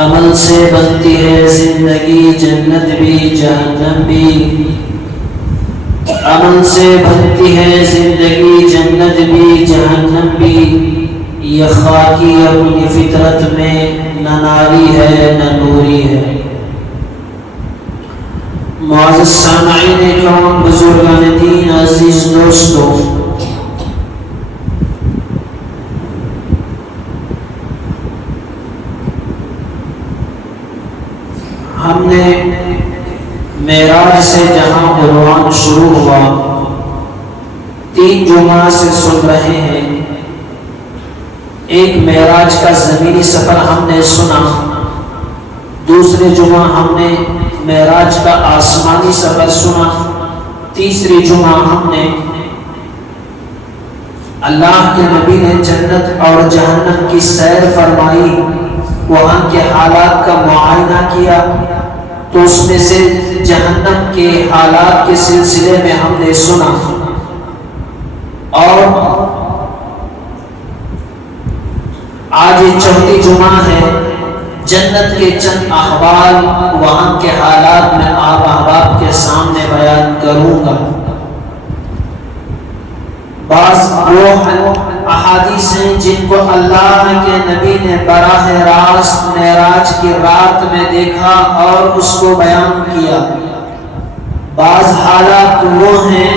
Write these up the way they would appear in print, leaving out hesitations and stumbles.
عمل سے بنتی ہے زندگی، جنت بھی جہنم بھی۔ عمل سے بنتی ہے زندگی، جنت بھی جہنم بھی۔ یہ خاکی اپنی فطرت میں نہ ناری ہے نہ نوری ہے۔ معزز سامعین کرام، بزرگان دین، عزیز دوستو، ہم نے معراج سے جہاں عنوان شروع ہوا 3 جمعہ سے سن رہے ہیں۔ ایک معراج کا زمینی سفر ہم نے سنا، دوسرے جمعہ ہم نے معراج کا آسمانی سفر سنا، تیسری جمعہ ہم نے اللہ کے نبی نے جنت اور جہنم کی سیر فرمائی، وہاں کے حالات کا معائنہ کیا، تو اس میں سے جہنم کے حالات کے سلسلے میں ہم نے سنا۔ اور آج یہ 4 جمعہ ہے، جنت کے چند احوال، وہاں کے حالات میں آپ احباب کے سامنے بیان کروں گا۔ بعض وہ احادیث ہیں جن کو اللہ کے نبی نے براہ راست معراج کی رات میں دیکھا اور اس کو بیان کیا۔ بعض حالات وہ ہیں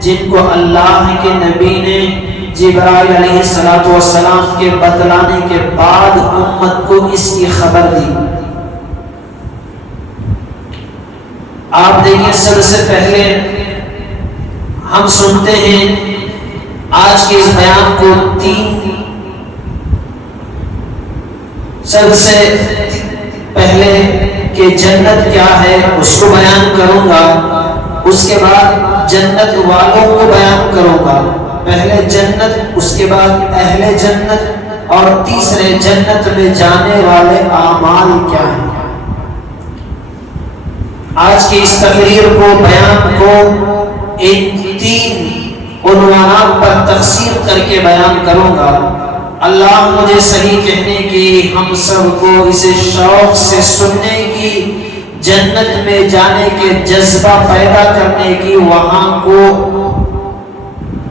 جن کو اللہ کے نبی نے جبرائیل علیہ السلام کے بتلانے کے بعد امت کو اس کی خبر دی۔ آپ دیکھیں، سب سے پہلے ہم سنتے ہیں آج کے اس بیان کو 3 سب سے پہلے کہ جنت کیا ہے اس کو بیان کروں گا، اس کے بعد جنت والوں کو بیان کروں گا۔ پہلے جنت، اس کے بعد اہل جنت، اور تیسرے جنت میں جانے والے اعمال کیا ہیں۔ آج کی اس تقریر کو، بیان کو ان 3 عنوانات پر تقسیم کر کے بیان کروں گا۔ اللہ مجھے صحیح کہنے کی، ہم سب کو اسے شوق سے سننے کی، جنت میں جانے کے جذبہ پیدا کرنے کی، وہاں کو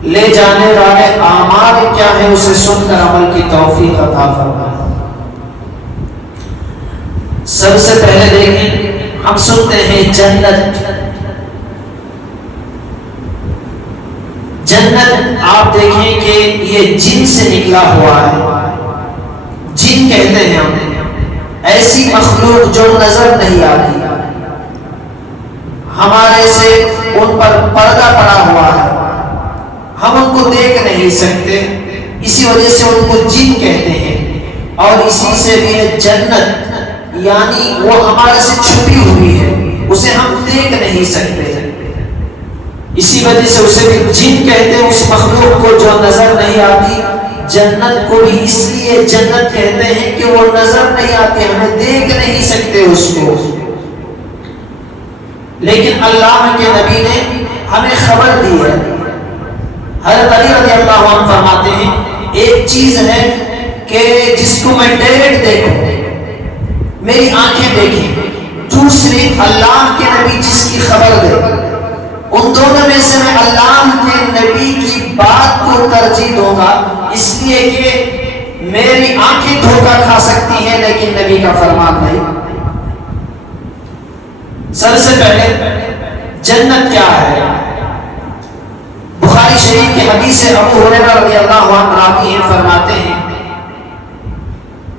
لے جانے والے اعمال کیا ہیں اسے سن کر عمل کی توفیق عطا فرمائے۔ سب سے پہلے دیکھیں، ہم سنتے ہیں جنت۔ جنت آپ دیکھیں کہ یہ جن سے نکلا ہوا ہے۔ جن کہتے ہیں ہم ایسی مخلوق جو نظر نہیں آتی، ہمارے سے ان پر پردہ پڑا ہوا ہے، ہم ان کو دیکھ نہیں سکتے، اسی وجہ سے ان کو جن کہتے ہیں۔ اور اسی سے بھی ہے جنت، یعنی وہ ہمارے سے چھپی ہوئی ہے، اسے ہم دیکھ نہیں سکتے، اسی وجہ سے اسے بھی جن کہتے ہیں، اس مخلوق کو جو نظر نہیں آتی۔ جنت کو بھی اس لیے جنت کہتے ہیں کہ وہ نظر نہیں آتی، ہمیں دیکھ نہیں سکتے اس کو، لیکن اللہ کے نبی نے ہمیں خبر دی ہے۔ حضرت علی رضی اللہ عنہ فرماتے ہیں، ایک چیز ہے کہ جس کو میں ڈائریکٹ دیکھوں، میری آنکھیں دیکھیں، دوسری اللہ کے نبی جس کی خبر دے، ان دونوں میں سے میں اللہ کے نبی کی بات کو ترجیح دوں گا، اس لیے کہ میری آنکھیں دھوکہ کھا سکتی ہیں لیکن نبی کا فرمان نہیں۔ سب سے پہلے جنت کیا ہے؟ بخاری شریف کی حدیث ابو ہریرہ رضی اللہ عنہ راوی ہیں، فرماتے ہیں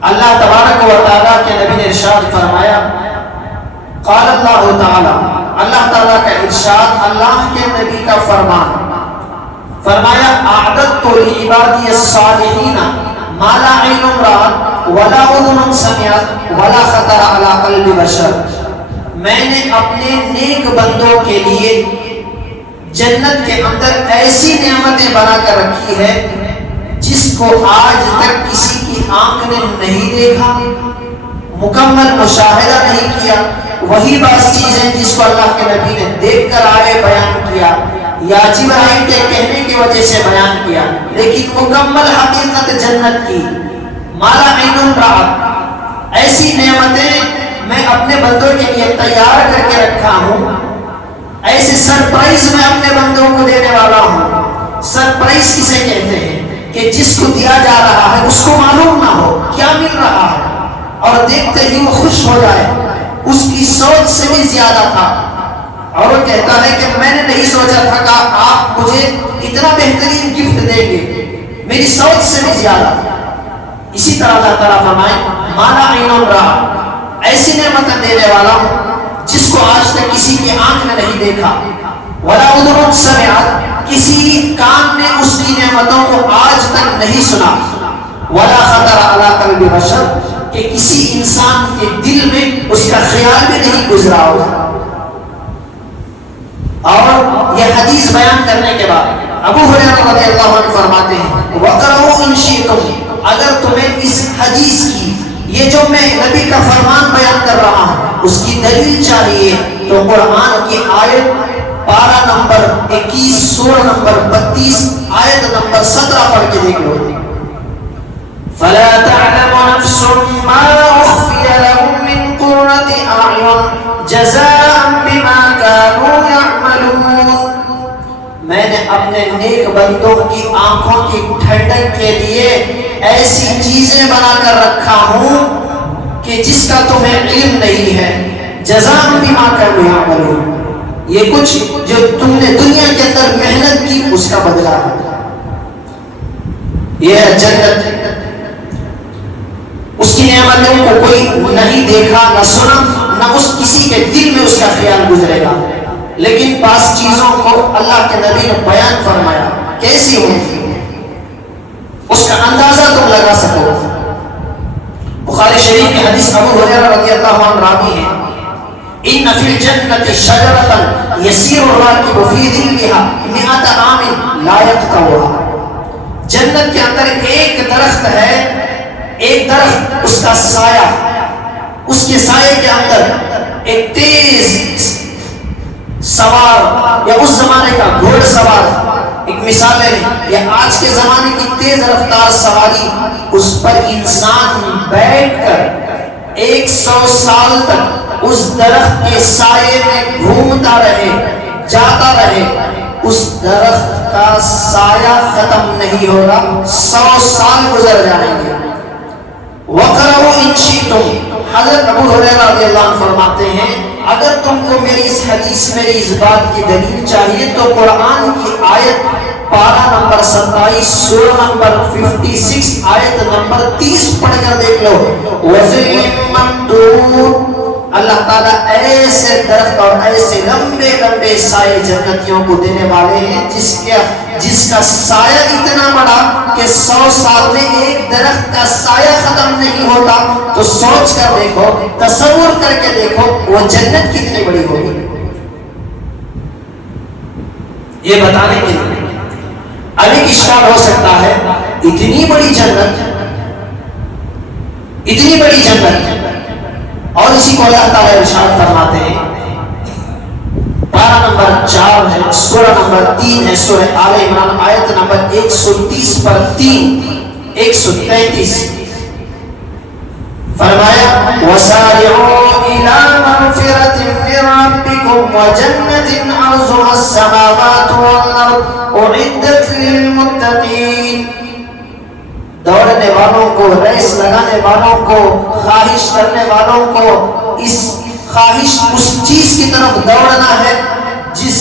اللہ تبارک و تعالیٰ کے نبی نے ارشاد فرمایا، قال اللہ تعالیٰ، اللہ تعالیٰ کا ارشاد، اللہ کے نبی کا فرمان، فرمایا اعددت لعبادی الصالحین ما لا عین رأت ولا اذن سمعت ولا خطر علی قلب بشر، میں نے اپنے نیک بندوں کے لیے جنت کے اندر ایسی نعمتیں بنا کر رکھی ہے جس کو آج تک کسی کی آنکھ نے نہیں دیکھا، مکمل مشاہدہ نہیں کیا۔ وہی بعض چیزیں جس کو اللہ کے نبی نے دیکھ کر آئے بیان کیا یا جبرائیل کے کہنے کی وجہ سے بیان کیا، لیکن مکمل حقیقت جنت کی، مالا عین رأت، ایسی نعمتیں میں اپنے بندوں کے لیے تیار کر کے رکھا ہوں، ایسے سرپرائز میں اپنے بندوں کو دینے والا ہوں۔ سرپرائز کسے کہتے ہیں؟ کہ جس کو دیا جا رہا ہے اس کو معلوم نہ ہو کیا مل رہا ہے، اور دیکھتے ہی وہ خوش ہو جائے، اس کی سوچ سے بھی زیادہ تھا، اور وہ کہتا ہے کہ میں نے نہیں سوچا تھا کہ آپ مجھے اتنا بہترین گفٹ دیں گے، میری سوچ سے بھی زیادہ۔ اسی طرح اللہ تعالیٰ فرمائے مالا عین رأت، ایسی نعمتیں دینے والا ہوں جس کو آج تک کسی کی آنکھ نے نہیں دیکھا، ولا اذن سمعت، کسی کان نے اس کی نعمتوں کو آج تک نہیں سنا، ولا خطر علی قلب بشر، کہ کسی انسان کے دل میں اس کا خیال بھی نہیں گزرا ہوگا۔ اور یہ حدیث بیان کرنے کے بعد ابو ہریرہ رضی اللہ عنہ فرماتے ہیں وَقْرَؤُوا إِن شِئْتُمْ، اگر تمہیں اس حدیث کی، یہ جو میں نبی کا فرمان بیان کر رہا ہوں اس کی دلیل چاہیے، تو قرآن کی آیت پارہ نمبر 21 سورہ نمبر 32 آیت نمبر 17 پڑھ کے دیکھ لو۔ فَلَا تَعْلَمُ نَفْسٌ مَا أُخْفِيَ لَهُم مِّن قُرَّةِ أَعْيُنٍ جَزَاءً بِمَا كَانُوا يَعْمَلُونَ، میں نے اپنے نیک بندوں کی آنکھوں کی ٹھنڈک کے لیے ایسی چیزیں بنا کر رکھا ہوں کہ جس کا تمہیں علم نہیں ہے، جزاء بما كانوا يعملون، یہ کچھ جو تم نے دنیا کے اندر محنت کی اس کا بدلہ ہے۔ یہ ہے جنت، اس کی نعمتوں کو کوئی نہیں دیکھا نہ سنا، نہ اس کسی کے دل میں اس کا خیال گزرے گا، لیکن بعض چیزوں کو اللہ کے نبی نے بیان فرمایا، کیسی ہوئی اس کا اندازہ تم لگا سکو۔ بخاری شریف کی حدیث ابو ہریرہ رضی اللہ عنہ راوی ہے ان فی الجنۃ شجرۃ یسیر الراکب فی ظلها 100 عام لا یقطعها، جنت کے اندر ایک درخت ہے، ایک درخت اس کا سایہ، اس کے سائے کے اندر ایک تیز سوار یا اس زمانے کا گھوڑ سوار، ایک مثال ہے یا آج کے زمانے کی تیز رفتار سواری، اس پر انسان بیٹھ کر 100 سال تک اس درخت کے سائے میں گھومتا رہے، جاتا رہے، اس درخت کا سایہ ختم نہیں ہوگا، 100 سال گزر جائیں گے۔ وَقْرَؤُوا إِن شِئْتُمْ، حضرت ابو ہریرہ رضی اللہ عنہ فرماتے ہیں اگر تم کو میری اس حدیث، میری اس بات کی دلیل چاہیے تو قرآن کی آیت پارہ نمبر 27 سورہ نمبر 56 آیت نمبر 30 پڑھ کر دیکھ لو۔ وَظِلٍّ مَّمْدُودٍ، اللہ تعالیٰ ایسے درخت اور ایسے لمبے لمبے سائے جنتیوں کو دینے والے ہیں جس کا سایہ اتنا بڑا کہ 100 سال میں ایک درخت کا سایہ ختم نہیں ہوتا۔ تو سوچ کر دیکھو، تصور کر کے دیکھو وہ جنت کتنی بڑی ہوگی۔ یہ بتانے کے لیے ابھی اشکال ہو سکتا ہے اتنی بڑی جنت، اتنی بڑی جنت، اور اسی کو اللہ تعالیٰ ارشاد فرماتے ہیں پارہ نمبر 4 ہے، سورہ نمبر 3 ہے، سورہ آل عمران آیت نمبر 130 پر 133 فرمایا وَسَارِعُوا إِلَى مَغْفِرَةٍ مِّن رَّبِّكُمْ وَجَنَّةٍ عَرْضُهَا السَّمَاوَاتُ وَالْأَرْضُ أُعِدَّتْ لِلْمُتَّقِينَ، دوڑنے والوں کو، ریس لگانے والوں کو، خواہش کرنے والوں کو اس خواہش اس چیز کی طرف دوڑنا ہے جس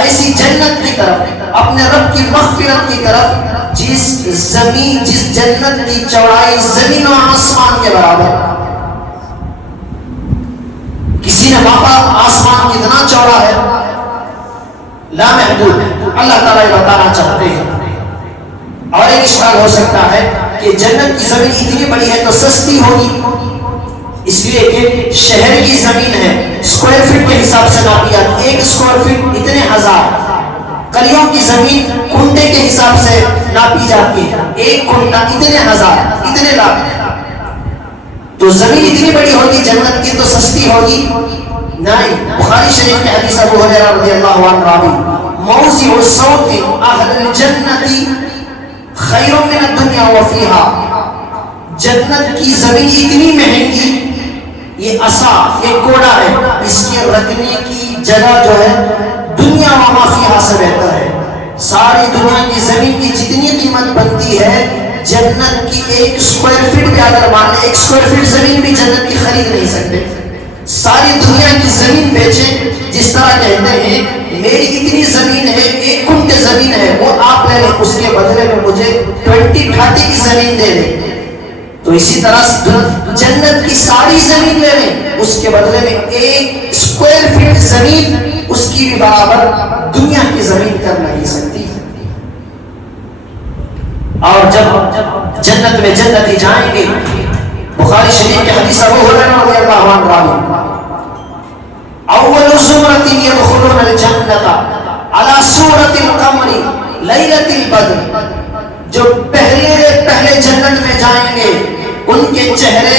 ایسی جنت کی طرف، اپنے رب کی مغفرت کی طرف، جس جنت کی چوڑائی زمین و آسمان کے برابر۔ کسی نے ماپا آسمان کتنا چوڑا ہے؟ لامحدود۔ اللہ تعالیٰ یہ بتانا چاہتے ہیں۔ اور ایک اشکال ہو سکتا ہے کہ جنت کی زمین اتنی بڑی ہے تو سستی ہوگی، اس لیے کہ شہر کی زمین ہے، اسکوائر فٹ کے حساب سے ناپی جاتی ہے، 1 اسکوائر فٹ اتنے ہزار۔ کلیوں کی زمین کنڈے کے حساب سے ناپی جاتی ہے، 1 کنڈا اتنے ہزار، اتنے لاکھ۔ تو زمین اتنی بڑی ہوگی جنت کی تو سستی ہوگی نہیں۔ بخاری شریف کے حدیث ابو ہریرہ رضی اللہ عنہ راوی موضع صوت اہل الجنت خیر من الدنیا وفیہا، جنت کی زمین اتنی مہنگی یہ عصا ایک کوڑا ہے، اس کے رکھنے کی جگہ جو ہے دنیا و ما فیہا سے بہتر ہے۔ ساری دنیا کی زمین کی جتنی قیمت بنتی ہے جنت کی 1 اسکوائر فٹ بھی اگر مان لیں، 1 اسکوائر فٹ زمین بھی جنت کی خرید نہیں سکتے۔ ساری دنیا کی زمین بیچیں، جس طرح کہتے ہیں میری اتنی زمین ہے، 1 کنٹے زمین ہے، وہ آپ لے لیں، اس کے بدلے میں مجھے 20-30 کی زمین دے دیں، تو اسی طرح جنت کی ساری زمین لے لیں، اس کے بدلے میں 1 اسکوائر فٹ زمین اس کی بھی برابر دنیا کی زمین کر نہیں سکتی۔ اور جب جنت میں جنتی جائیں گے، بخاری شریف کے حدیث ابو ہریرہ رضی اللہ عنہ راوی، اول زمرۃ يدخلون الجنۃ علی صورۃ القمر لیلۃ البدر، جو پہلے جنت میں جائیں گے ان کے چہرے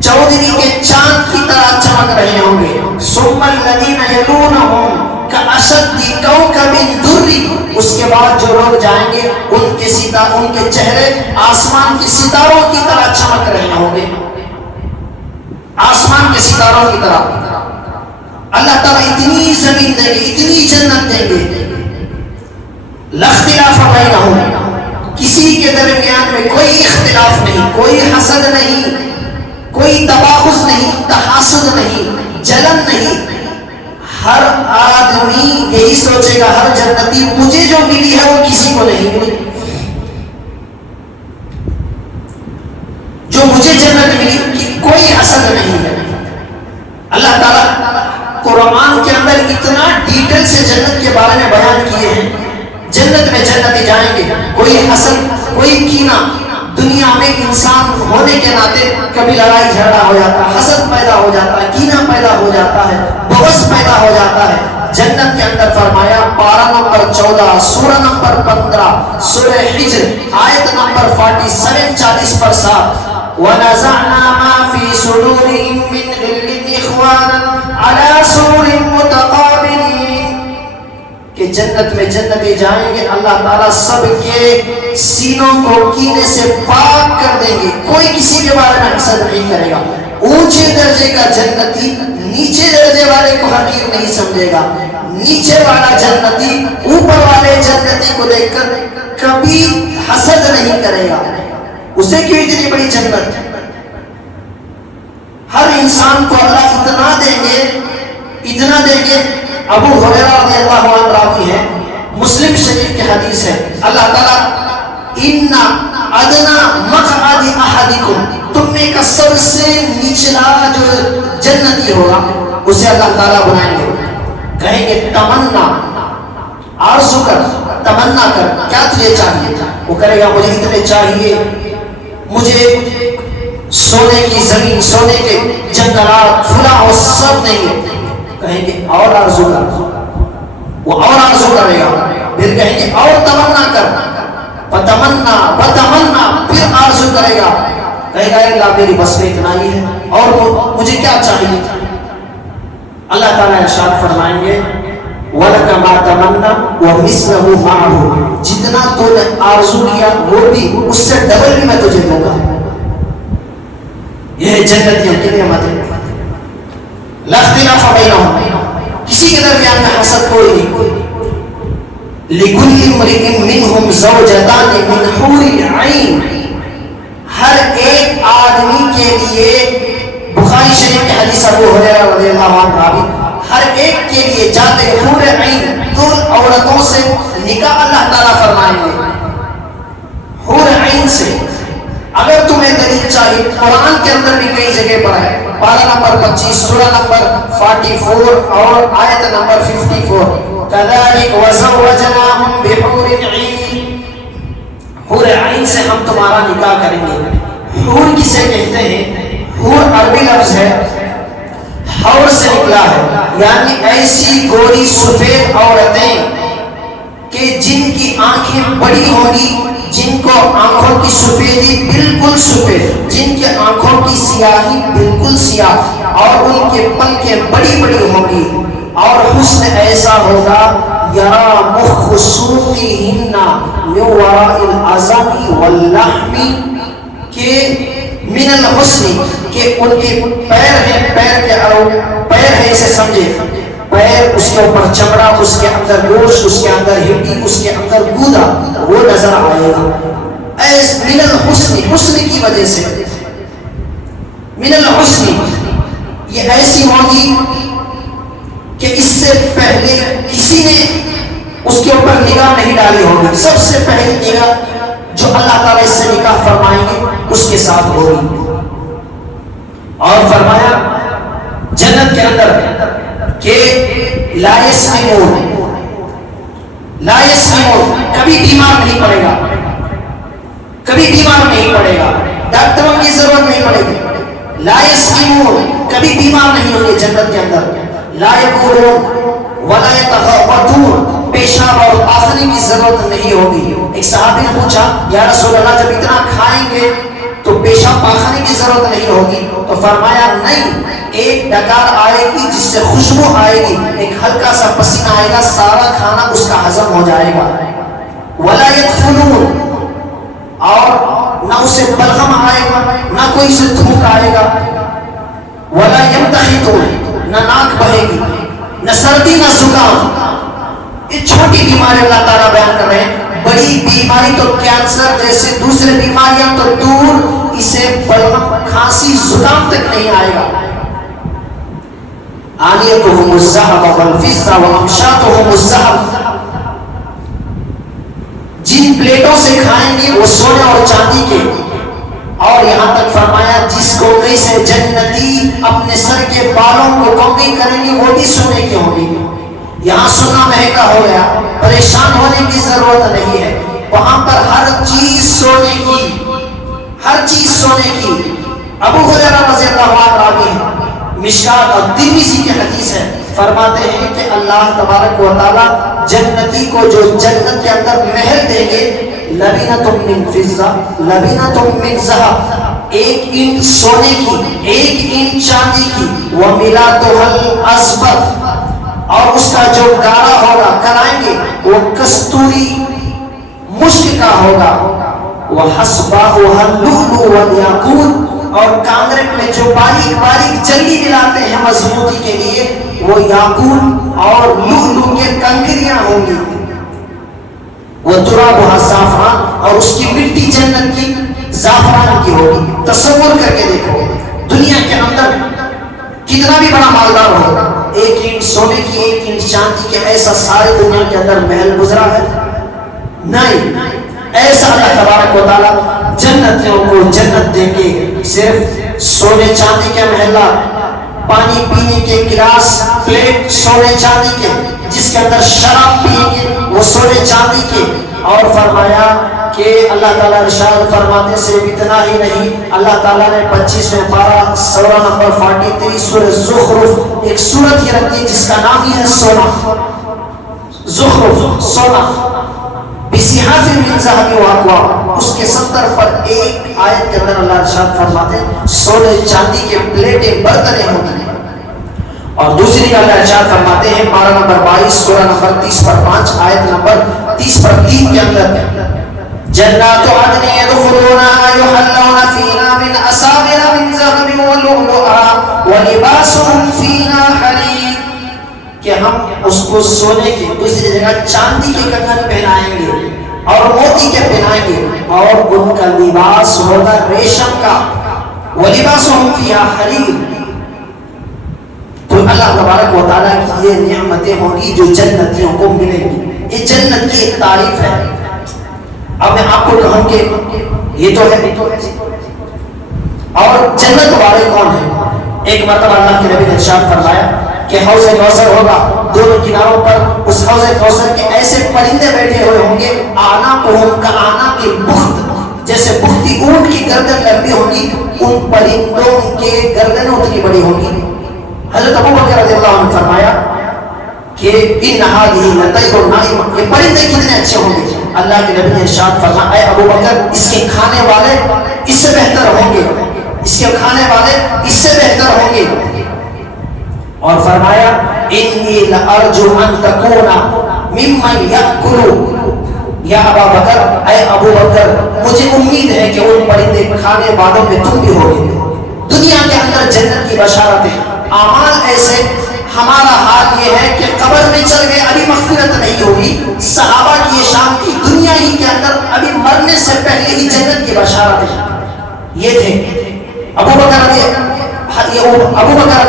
چودھری کے چاند کی طرح چمک رہے ہوں گے۔ ثم الذین یلونہم کأشد کوکب دری، اس کے بعد جو لوگ جائیں گے ان کے چہرے آسمان کے ستاروں کی طرح چمک رہے ہوں گے، آسمان کے ستاروں کی طرح۔ اللہ تعالیٰ اتنی زمین دیں گے، اتنی جنت دیں گے، لا اختلاف بینہم، کسی کے درمیان میں کوئی اختلاف نہیں، کوئی حسد نہیں، کوئی تباغض نہیں، تحاسد نہیں، جلن نہیں۔ ہر آدمی یہی سوچے گا، ہر جنتی مجھے جو ملی ہے وہ کسی کو نہیں ملی، جو مجھے جنت ملی کوئی حسد نہیں ہے۔ اللہ تعالیٰ قرآن کے اندر اتنا ڈیٹیل سے جنت کے بارے میں بیان کیے ہیں۔ جنت میں جنتی جائیں گے، کوئی حسد، کوئی کینہ، دنیا میں انسان ہونے کے ناطے کبھی لڑائی جھگڑا ہو جاتا ہے، حسد پیدا ہو جاتا ہے، کینہ پیدا ہو جاتا ہے، بغض پیدا ہو جاتا ہے۔ جنت کے اندر فرمایا پارہ نمبر 14 سورہ نمبر 15 سورہ حجر آیت نمبر 47 40 پر 7، وَنَزَعْنَا مَا فِي صُدُورِهِم مِّن غِلٍّ إِخْوَانًا عَلَىٰ سُرُرٍ مُتَقَابِلِينَ، کہ جنت میں جنتی جائیں گے، اللہ تعالیٰ سب کے سینوں کو کینے سے پاک کر دیں گے، کوئی کسی کے بارے میں حسد نہیں کرے گا۔ اونچے درجے کا جنتی نیچے درجے والے کو حقیر نہیں سمجھے گا، نیچے والا جنتی اوپر والے جنتی کو دیکھ کر کبھی حسد نہیں کرے گا۔ اسے کیوں اتنی بڑی جنت؟ ہر انسان کو اللہ اتنا دیں گے، اتنا دیں گے۔ ابو ہریرہ رضی اللہ عنہ راوی ہے، مسلم شریف کی حدیث ہے، اللہ تعالیٰ ان ادنا مقعد احدکم، تم میں کا سب سے نچلا جو جنتی ہوگا اسے اللہ تعالیٰ بنائیں گے، کہیں گے تمنا، آرزو کر، تمنا کر، کیا تجھے چاہیے؟ وہ کرے گا مجھے اتنے چاہیے، مجھے سونے کی زمین، سونے کے جنگلات، فلاں اور سب دیں گے۔ کہیں گے اور آرزو کر، وہ اور آرزو کرے گا، پھر کہیں گے اور تمنا کر، بتمنا بتمنا، پھر آرزو کرے گا، کہے گا اللہ میری بس میں اتنا ہی ہے، اور مجھے کیا چاہیے؟ اللہ تعالیٰ ارشاد فرمائیں گے وَلَكَ مَا تَمَنَّا وَمِثْلَهُ مَعَهُ، جتنا تو نے آرزو کیا وہ بھی اس سے ڈبل بھی میں تجھے دوں گا۔ یہ جنتیوں کی نعمت ہے، لا اختلاف بینہم، کسی کے درمیان میں حسد کوئی نہیں۔ لِكُلِّ امْرِئٍ مِّنْهُمْ زَوْجَتَانِ مِنْ حُورِ الْعَيْنِ، ہر ایک آدمی کے لیے، بخاری شریف کی حدیث ابو ہریرہ رضی اللہ عنہ راوی، ہر ایک کے لیے جاتے حور عین، دو عورتوں سے نکاح اللہ تعالیٰ فرمائیں گے، حور عین سے۔ اگر تمہیں دلیل چاہیے، قرآن کے اندر بھی کئی جگہ پر ہے، پارہ نمبر 25 سورہ نمبر 44 اور آیت نمبر 54، كَذَلِكَ وَزَوَّجْنَاهُمْ بِحُورٍ عِينٍ، حور عین سے ہم تمہارا نکاح کریں گے۔ حور کسے کہتے ہیں؟ حور عربی لفظ ہے، حور سے نکلا ہے، یعنی ایسی گوری سفید عورتیں کہ جن کی آنکھیں بڑی ہوں گی، جن کو آنکھوں کی سفیدی بالکل سفید، جن کے آنکھوں کی سیاہی بالکل سیاہ، اور ان کے پلکیں بڑی بڑی ہوں گی، اور حسن ایسا ہوگا یرا مخ سوقہن من وراء العظم واللحم، کہ من الحسن، کہ ان کے پیر ہیں، پیر ہے اسے سمجھے، پیر اس کے اوپر چمڑا، اس کے اندر گوشت، اس کے اندر ہڈی، اس کے اندر گودا، وہ نظر آئے گا. ایس من الحسن، حسن کی وجہ سے، من الحسن یہ ایسی ہوگی کہ اس سے پہلے کسی نے اس کے اوپر نگاہ نہیں ڈالی ہوگی. سب سے پہلی نگاہ جو اللہ تعالیٰ اس سے نکاح فرمائیں گے اس کے ساتھ ہوگی. اور فرمایا جنت کے اندر کہ لا یسممون، لا یسممون، کبھی بیمار نہیں پڑے گا، کبھی بیمار نہیں پڑے گا، ڈاکٹروں کی ضرورت نہیں پڑے گی. لا یسممون، کبھی بیمار نہیں ہوں گے جنت کے اندر. لا یبولون ولا یتغوطون، پیشاب اور آخری کی ضرورت نہیں ہوگی. ایک صحابی نے پوچھا یا رسول اللہ جب اتنا کھائیں گے تو پیشاب پاخانے کی ضرورت نہیں ہوگی؟ تو فرمایا نہیں، ایک ڈکار آئے گی جس سے خوشبو آئے گی، ایک ہلکا سا پسینہ آئے گا، سارا کھانا اس کا ہضم ہو جائے گا. ولا یدخلون، اور نہ اسے بلغم آئے گا، نہ کوئی سے تھوک آئے گا. ولا یمتحتون، نہ ناک بہے گی، نہ سردی نہ زکام. یہ چھوٹی بیماری اللہ تعالیٰ بیان کر رہے ہیں. بڑی بیماری تو کینسر جیسے دوسرے بیماریاں تو دور، اسے بلغم، کھانسی، زکام تک نہیں آئے گا. آنیتہم الذھب والفضہ وامشاطہم الذھب، جن پلیٹوں سے کھائیں گے وہ سونے اور چاندی کے. اور یہاں تک فرمایا جس کونگی سے جنتی اپنے سر کے بالوں کو کونگی کریں گے وہ بھی سونے کی ہوگی. یہاں سونا مہنگا ہو گیا، پریشان ہونے کی ضرورت نہیں ہے، وہاں پر ہر چیز سونے کی، ہر چیز سونے کی. ابو ہریرہ رضی اللہ عنہ راوی ہے، مشکات اور ترمذی کی حدیث ہے، فرماتے ہیں کہ اللہ تبارک و تعالی جنتی کو جو جنت کے اندر محل دیں گے، لبنۃ من فضہ لبنۃ من ذھب، ایک اینٹ سونے کی، ایک اینٹ چاندی کی. وملاتها الاسفر، اور اس کا جو گارا ہوگا کرائیں گے وہ کستوری مشک کا ہوگا. وحسباؤها اللؤلؤ والیاقوت، اور کانگرٹ میں جو باریک باریک جلی ملاتے ہیں مضبوطی کے لیے وہ یاقوت اور لؤلؤ کے کنکریاں ہوں گی. وترابها زعفران، اور اس کی مٹی جنت کی زعفران کی ہوگی. تصور کر کے دیکھو دنیا کے اندر کتنا بھی بڑا مالدار ہو، ایک اینٹ سونے کی، ایک اینٹ چاندی کے، ایسا سارے دنیا کے اندر محل گزرا ہے؟ نہیں. ایسا اللہ تبارک و تعالیٰ جنتیوں کو جنت دیں گے. صرف سونے چاندی کے محلہ، پانی پینے کے گلاس، پلیٹ سونے چاندی کے، جس کے اندر شراب پییں گے وہ سونے چاندی کے. اور فرمایا کہ اللہ تعالیٰ ارشاد فرماتے سے اتنا ہی نہیں، اللہ تعالیٰ نے 25ویں پارہ سورہ نمبر 43 سورہ زخرف ایک سورت ہی رکھی جس کا نام ہی ہے سونا. زخرف، سونا. بصحاف من ذهب واکواب، اس کے 70 پر ایک آیت کے اندر اللہ ارشاد فرماتے ہیں سونے چاندی کے پلیٹیں برتنیں ہوں گی. اور دوسری کا اللہ ارشاد فرماتے ہیں پارہ نمبر 22 سورہ نمبر 30 پر 5 آیت نمبر 30 پر 3 کے اندر جنات عدن يدخلونها يحلون فيها من أساور من ذهب ولؤلؤا ولباسهم فيها حرير، کہ ہم اس کو سونے کے، دوسری جگہ چاندی کے کنگن پہنائیں گے اور موتی کے پہنائیں گے، اور ان کا لباس ہوگا ریشم کا. وَلِبَاسُهُمْ فِيهَا حَرِيرٌ. تو اللہ تبارک و تعالیٰ کی یہ نعمتیں ہوں گی جو جنتیوں کو ملیں گی. یہ جنت کی ایک تعریف ہے. اب میں آپ کو کہوں کہ یہ تو ہے، اور جنت والے کون ہیں؟ ایک مرتبہ اللہ کے نبی نے ارشاد فرمایا کہ حوض کوثر ہوگا، دونوں کناروں پر اس حوض کوثر کے ایسے پرندے بیٹھے ہوئے ہوں گے، اعناقہم کاعناق البخت، جیسے بختی اونٹ کی گردن لمبی ہوگی، ان پرندوں کے گردنیں اتنی بڑی ہوں گی. حضرت ابو بکر رضی اللہ عنہ فرمایا کہ ان هذه لطير نائم، یہ پرندے کتنے اچھے ہوں گے. اللہ کے نبی نے ارشاد فرمایا اے ابو بکر اس کے کھانے والے اس سے بہتر ہوں گے، اس کے کھانے والے اس سے بہتر ہوں گے. اور فرمایا انی لارجو ان تکون ممن یاکل، یا ابا بکر، اے ابو بکر مجھے امید ہے کہ ان پرندے کھانے والوں میں تم بھی ہوگے. دنیا کے اندر جنت کی بشارتیں، اعمال ایسے، ہمارا حال یہ ہے کہ قبر میں چل گئے ابھی مغفرت نہیں ہوگی. صحابہ کی یہ شان کی دنیا ہی کے اندر ابھی مرنے سے پہلے ہی جنت کی بشارتیں یہ تھے. ابو بکر رضی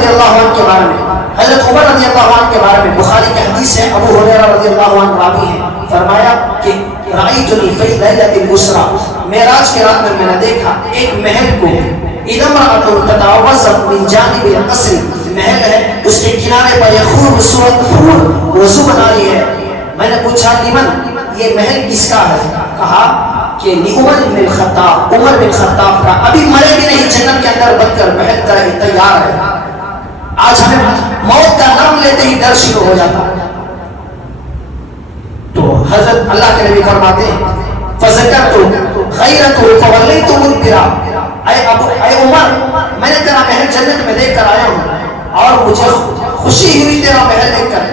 اللہ عنہ کے بارے میں، حضرت عمر رضی اللہ عنہ کے بارے میں بخاری کی حدیث ہے، ابو ہریرہ رضی اللہ عنہ راوی ہے، فرمایا کہ رأیتنی فی لیلۃ الاسرا، معراج کی رات میں نے دیکھا ایک محل کو، اذا امرأۃ تتوضأ من جانب القصر، محل ہے اس کے کنارے پر ایک خوبصورت حور وضو بنا رہی ہے. میں نے پوچھا لمن، یہ محل کس کا ہے؟ کہا کہ عمر بن الخطاب، عمر بن خطاب کا، ابھی مرے بھی نہیں جنت کے اندر بن کر محل تیار ہے. آج ہمیں موت کا نام لیتے ہی ڈر شروع ہو جاتا ہے. تو حضرت اللہ کے نبی فرماتے ہیں فذکرت خیرته فولیت مدبرا، اے عمر میں نے تیرا محل جنت میں دیکھ کر آیا ہوں اور مجھے خوشی ہوئی تیرا محل دیکھ کر،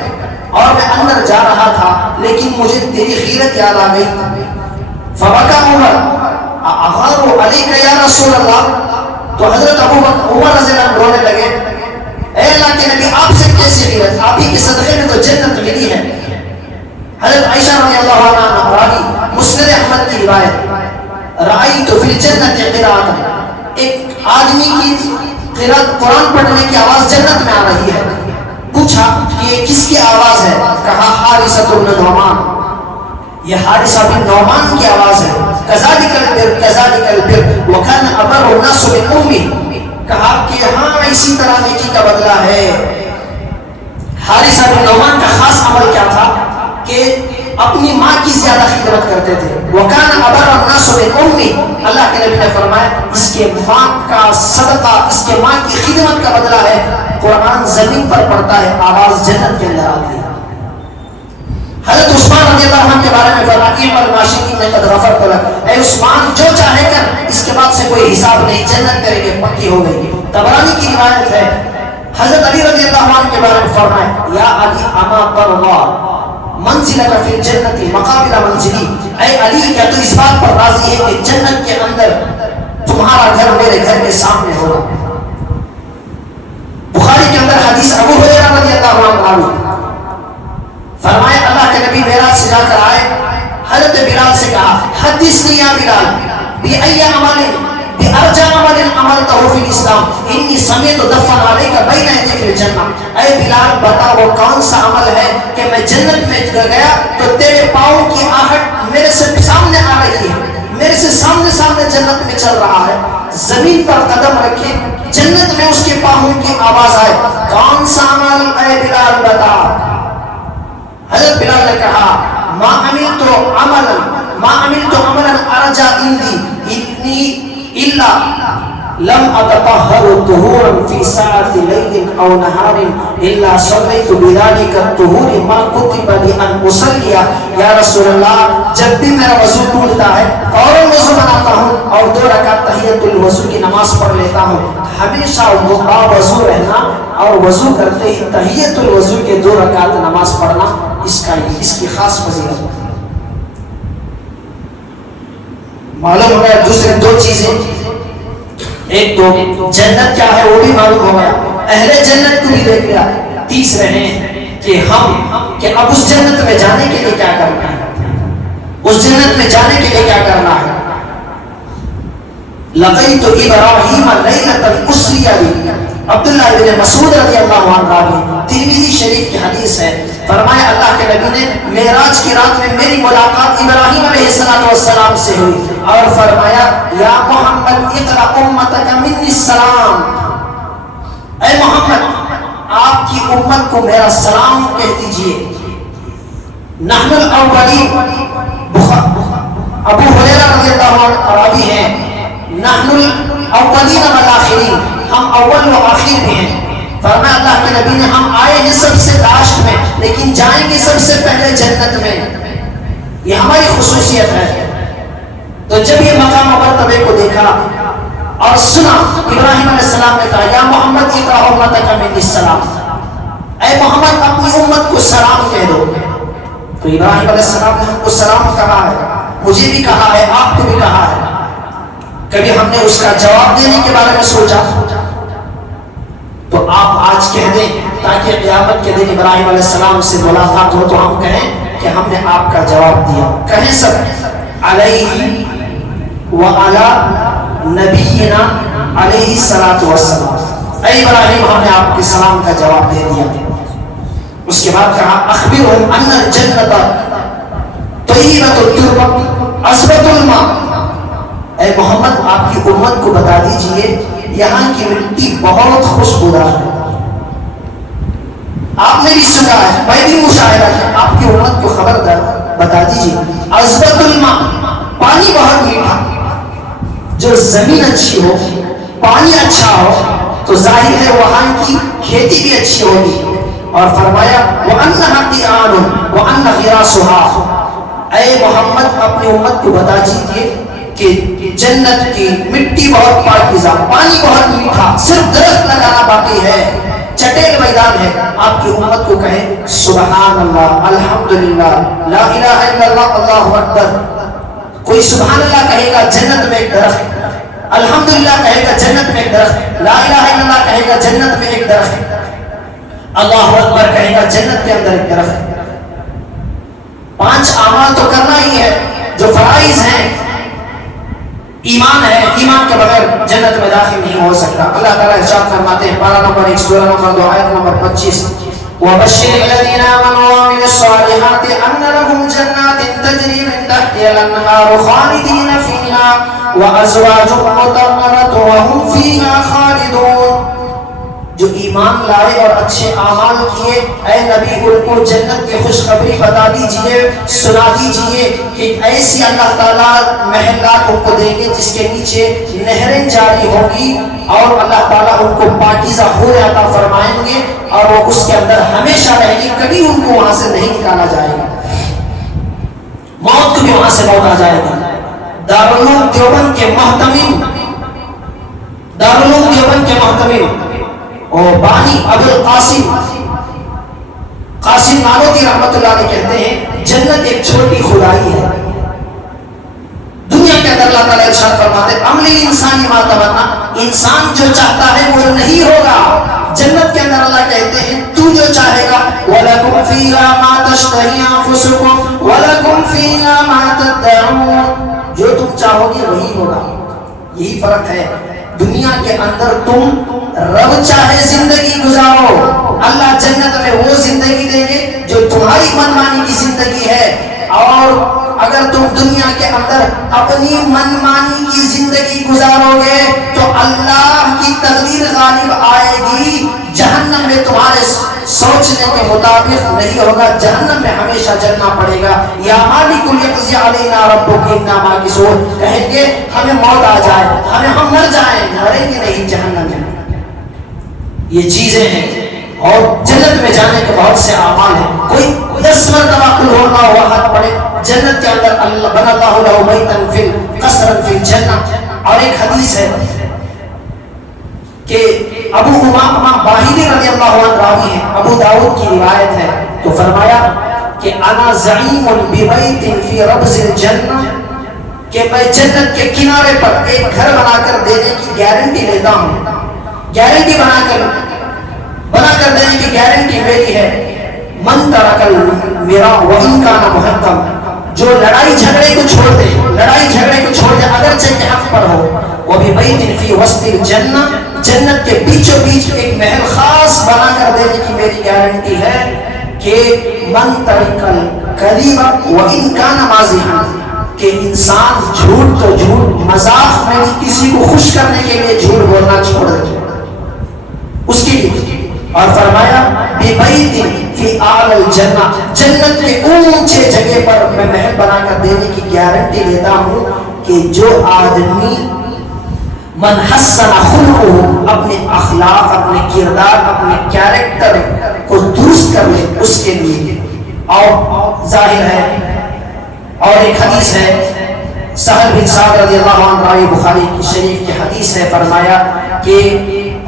اور میں اندر جا رہا تھا لیکن مجھے تیری خیرت یاد آ گئی. فبکا عمر اغار علیک یا رسول اللہ، تو حضرت عمر رضی اللہ عنہ رونے لگے، اے اللہ کے نبی آپ سے کیسی خیرت، آپ ہی کے صدقے میں تو جنت ملی ہے. حضرت عائشہ رضی اللہ عنہ راوی مسند احمد کی روایت، رأیت فی الجنت قراءۃ، ایک آدمی کی قرآن پڑھنے کی آواز جنت میں آ رہی ہے. پوچھا کہ یہ کس کی آواز ہے؟ کہا حارثہ بن نعمان، یہ حارثہ بن نعمان کی آواز ہے. کذالک البر کذالک البر وکان ابر الناس بامہ، کہا کہ ہاں اسی طرح نیکی کا بدلہ ہے. حارثہ بن نعمان کا خاص عمل کیا تھا کہ اپنی ماں کی زیادہ خدمت کرتے تھے. وکان ابر الناس بامہ، اللہ کے نبی نے فرمایا اس کے ماں کا صدقہ، اس کے ماں کی خدمت کا بدلہ ہے. قرآن زمین پر پڑتا ہے، آواز جنت کے اندر آتی ہے. حضرت عثمان رضی اللہ عنہ کے بارے میں فرمایا پر ناشکین نے قد غفرت لک، اے عثمان جو چاہے کر، اس کے بعد سے کوئی حساب نہیں، جنت کریں گے، پکی ہو گئی. طبرانی کی روایت ہے، حضرت علی رضی اللہ عنہ کے بارے میں فرمایا یا علی اما ترضى منزلک فی الجنت مقابل منزلی، اے علی کیا تو اس بات پر راضی ہے کہ جنت کے اندر تمہارا گھر میرے گھر کے سامنے ہوگا. بخاری کے اندر حدیث ابو ہریرہ رضی اللہ عنہ فرمایا اللہ کے نبی معراج سے جا کر آئے، حضرت بلال سے کہا حدثنی یا بلال بأی عمل بأرجى عمل عملته فی الاسلام انی سمعت دفن علیک بین یدی فی الجنہ. اے بلال بتا وہ کون سا عمل ہے کہ میں جنت میں گیا تو تیرے پاؤں کی آہٹ میرے سے سامنے آ رہی ہے، میرے سے سامنے سامنے جنت میں چل رہا ہے. زمین پر قدم رکھے جنت میں اس کے پاؤں کی آواز آئے، کون سا عمل اے بلال بتا. حضرت بلال نے کہا ما عملت عملا ارجى عندي الا لم اتطهر طهورا في ساعة ليل او نهار الا صليت بذلك الطهور ما كتب لي ان اصلي. یا رسول اللہ جب بھی میرا وضو ٹوٹتا ہے فوراً وضو بناتا ہوں اور 2 رکعت تحیۃ الوضو کی نماز پڑھ لیتا ہوں. ہمیشہ وضو رہنا اور وضو کرتے ہی تحیۃ الوضو کے 2 رکعت نماز پڑھنا، اس کی خاص فضیلت. معلوم ہو گیا دوسرے 2 چیزیں، ایک تو جنت کیا ہے وہ بھی معلوم ہو گیا، اہل جنت کو بھی دیکھ لیا. تیسرے ہیں کہ اب اس جنت میں جانے کے لیے کیا کرنا ہے، اس جنت میں جانے کے لیے کیا کرنا ہے. لقیت ابراہیم لیلۃ الاسری بی، عبداللہ بن مسعود رضی اللہ عنہ راوی، ترمذی شریف کی حدیث ہے، فرمایا اللہ کے نبی نے معراج کی رات میں میری ملاقات ابراہیم علیہ السلام سے ہوئی اور فرمایا یا محمد اقرأ امتک منی السلام، اے محمد آپ کی امت کو میرا سلام کہہ دیجئے. نحن الاولین، ابو ہریرہ رضی اللہ عنہ راوی ہیں، نحن الاولین والآخرین، ہم اول و آخر بھی ہیں. فرمایا اللہ کے نبی نے ہم آئے ہیں سب سے لاسٹ میں لیکن جائیں گے سب سے پہلے جنت میں، یہ ہماری خصوصیت ہے. تو جب یہ مقام مرتبے کو دیکھا اور سنا، ابراہیم علیہ السلام نے کہا یا محمد اقرأ امتک منی السلام، اے محمد اپنی امت کو سلام کہہ دو. تو ابراہیم علیہ السلام نے ہم کو سلام کہا ہے، مجھے بھی کہا ہے، آپ کو بھی کہا ہے. کبھی ہم نے اس کا جواب دینے کے بارے میں سوچا؟ تو آپ آج کہہ دیں تاکہ قیامت کے دن ابراہیم علیہ السلام سے ملاقات ہو تو ہم کہیں کہ ہم نے آپ کا جواب دیا. کہیں سب علیہ وعلی نبینا علیہ الصلوۃ والسلام، اے ابراہیم ہم نے آپ کے سلام کا جواب دے دیا. اس کے بعد کہا اخبرہم ان الجنۃ طیبۃ التربۃ عذبۃ الماء، اے محمد آپ کی امت کو بتا دیجئے یہاں کی مٹی بہت خوشبودار ہے. آپ نے بھی سنا ہے، میں بھی مشاہدہ کیا، آپ کی امت کو خبر بتا دیجئے عذبۃ الماء، پانی بہت میٹھا. جو زمین اچھی ہو، پانی اچھا ہو تو ظاہر ہے وہاں کی کھیتی بھی اچھی ہوگی. اور فرمایا وَأَنَّهَا قِعَانٌ وَأَنَّ غِرَاسُهَا، اے محمد اپنی امت کو بتا دیجئے کہ جنت کی مٹی بہت پاکیزہ، پانی بہت میٹھا، صرف درخت لگانا باقی ہے، چٹیل میدان ہے. آپ کی امت کو کہے سبحان اللہ، الحمدللہ، لا الہ الا اللہ، اللہ اکبر. کوئی سبحان اللہ کہے گا جنت میں ایک درخت، الحمدللہ کہے گا جنت میں ایک درخت، لا الہ الا اللہ کہے گا جنت میں ایک درخت، اللہ اکبر کہے گا جنت کے اندر ایک درخت. 5 اعمال تو کرنا ہی ہے جو فرائض ہیں. ایمان ہے، ایمان کے بغیر جنت میں داخل نہیں ہو سکتا. اللہ تعالیٰ ارشاد فرماتے ہیں پارہ نمبر 1 سورہ نمبر 2 آیت نمبر 25 وَبَشِّرِ الَّذِينَ آمَنُوا وَعَمِلُوا الصَّالِحَاتِ أَنَّ لَهُمْ جَنَّاتٍ تَجْرِي مِن تَحْتِهَا الْأَنْهَارُ خَالِدِينَ فِيهَا وَأَزْوَاجٌ مُطَهَّرَةٌ وَهُمْ فِيهَا خَالِدُونَ. جو ایمان لائے اور اچھے اعمال کیے، اے نبی ان کو جنت کی خوشخبری بتا دیجئے، سنا دیجئے کہ ایسی اللہ تعالیٰ محلات ان کو دیں گے جس کے نیچے نہریں جاری ہوگی، اور اللہ تعالیٰ ان کو پاکیزہ حور عطا فرمائیں گے اور وہ اس کے اندر ہمیشہ رہیں گے، کبھی ان کو وہاں سے نہیں نکالا جائے گا. موت کو بھی وہاں سے موت آ جائے گا. دارالعلوم دیوبند کے محتمم، دارالعلوم دیوبند کے محتمم اور بانی ابو القاسم قاسم نانوتوی رحمۃ اللہ علیہ کہتے ہیں جنت ایک چھوٹی خدائی ہے. دنیا کے اندر اللہ تعالیٰ ارشاد فرماتے ہیں عملی انسانی ما تمنا، انسان جو چاہتا ہے وہ نہیں ہوگا. جنت کے اندر اللہ کہتے ہیں تو جو چاہے گا وَلَكُمْ فِيهَا مَا تَشْتَهِي أَنفُسُكُمْ وَلَكُمْ فِيهَا مَا تَدَّعُونَ، جو تم چاہو گے وہی ہوگا. یہی فرق ہے. دنیا کے اندر تم رب چاہے زندگی گزارو، اللہ جنت میں وہ زندگی دیں گے جو تمہاری منمانی کی زندگی ہے. اور اگر تم دنیا کے اندر اپنی منمانی کی زندگی گزارو گے تو اللہ کی تقدیر غالب آئے گی. جہنم میں تمہارے سوچنے کے مطابق نہیں ہوگا، جہنم میں ہمیشہ جلنا پڑے گا. یا مالک لیقضی علینا ربک انا ماکثون، کہیں گے ہمیں موت آ جائے، ہم مر جائیں، مریں گے نہیں جہنم میں. یہ چیزیں ہیں. اور جنت میں جانے کے بہت سے اعمال ہیں. کوئی 10 مرتبہ قل هو اللہ احد پڑھے، جنت کے اندر اللہ بنا اللہ له بیتا فی قصرا فی الجنہ. اور ایک حدیث ہے کہ ابو امامہ باہلی رضی اللہ عنہ راوی ہے، ابو داؤد کی روایت ہے، تو فرمایا کہ انا زعیم ببیت فی ربض الجنہ، کہ میں جنت کے کنارے پر ایک گھر بنا کر دینے کی گارنٹی لیتا ہوں. گارنٹی بنا کر دینے کی گارنٹی میری ہے. من ترک میرا وَإِن كَانَ مُحَقًّا، جو لڑائی جھگڑے کو چھوڑ دے اگرچہ کہ حق پر ہو. وَبِبَيْتٍ فِي وَسْطِ الْجَنَّةِ، جنت کے بیچوں بیچ ایک محل خاص بنا کر دینے کی میری گارنٹی ہے کہ من ترک الکذب وَإِن كَانَ مَازِحًا، کہ انسان جھوٹ تو جھوٹ، مذاق میں بھی کسی کو خوش کرنے کے لیے جھوٹ بولنا چھوڑ دے اس کے لیے. اور فرمایا بِبَيْتٍ فِي أَعْلَى الْجَنَّةِ، جنت کے اونچے جگہ پر میں محل بنا کر دینے کی گارنٹی لیتا ہوں کہ جو آدمی من حسن خلقہ، اپنے اخلاق، اپنے کردار، اپنے کیریکٹر کو درست کر لے اس کے لیے. اور ظاہر ہے. اور ایک حدیث ہے سہل بن سعد رضی اللہ عنہ راوی بخاری کی شریف کی حدیث ہے، فرمایا کہ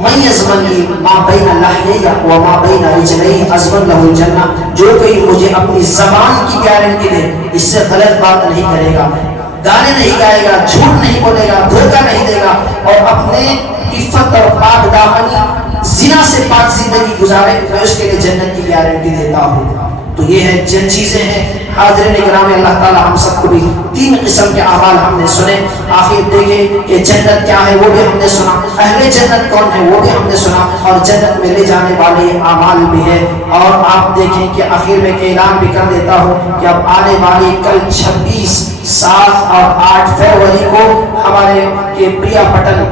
من یضمن لی ما بین لحیی و ما بین رجلی اضمن له الجنہ، جو کوئی مجھے اپنی زبان کی گارنٹی دے، اس سے غلط بات نہیں کرے گا، گانے نہیں گائے گا، جھوٹ نہیں بولے گا، دھوکہ نہیں دے گا، اور اپنے عفت اور پاک دامنی زنا سے پاک زندگی گزارے میں اس کے لیے جنت کی گارنٹی دیتا ہوں۔ تو یہ ہے جن چیزیں ہیں حاضرین اکرام، اللہ تعالی ہم سب کو بھی 3 قسم کے اعمال ہم نے سنے، آخر دیکھیں کہ جنت کیا ہے وہ بھی ہم نے سنا، اہل جنت کون ہے وہ بھی ہم نے سنا، اور جنت میں لے جانے والے اعمال بھی ہے۔ اور آپ دیکھیں کہ آخر میں اعلان بھی کر دیتا ہوں کہ اب آنے والی کل 26، 7 اور 8 فروری کو ہمارے پریا پٹن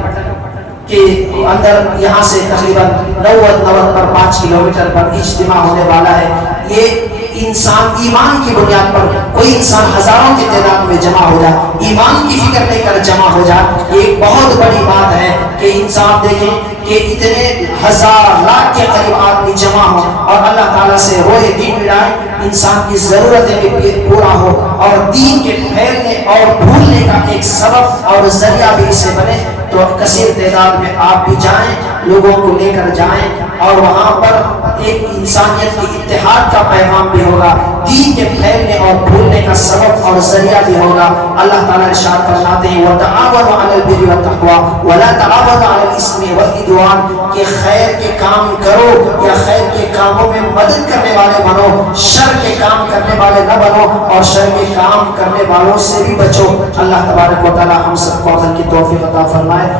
کے اندر یہاں سے تقریباً 90 پر 5 کلومیٹر پر اجتماع ہونے والا ہے۔ یہ انسان ایمان کی بنیاد پر، کوئی انسان ہزاروں کی تعداد میں جمع ہو جائے، ایمان کی فکر لے کر جمع ہو جائے، یہ ایک بہت بڑی بات ہے کہ انسان دیکھیں کہ اتنے ہزار لاکھ کے قریب آدمی جمع ہو اور اللہ تعالیٰ سے روئے دین ملائے، انسان کی ضرورتیں بھی پورا ہو اور دین کے پھیلنے اور بھولنے کا ایک سبب اور ذریعہ بھی اسے بنے۔ تو کثیر تعداد میں آپ بھی جائیں، لوگوں کو لے کر جائیں، اور وہاں پر ایک انسانیت کی اتحاد کا پیغام بھی ہوگا، دین کے پھیلنے اور بھولنے کا سبب اور ذریعہ بھی ہوگا۔ اللہ تعالیٰ ارشاد فرماتے ہیں وَتَعَاوَنُوا عَلَى الْبِرِّ وَالتَّقْوَىٰ وَلَا تَعَاوَنُوا عَلَى الْإِثْمِ وَالْعُدْوَانِ، کہ خیر کے کام کرو یا خیر کے کاموں میں مدد کرنے والے بنو، شر کے کام کرنے والے نہ بنو اور شر کے کام کرنے والوں سے بھی بچو۔ اللہ تبارک و تعالیٰ ہم سب کو عمل کی توفیق عطا فرمائے۔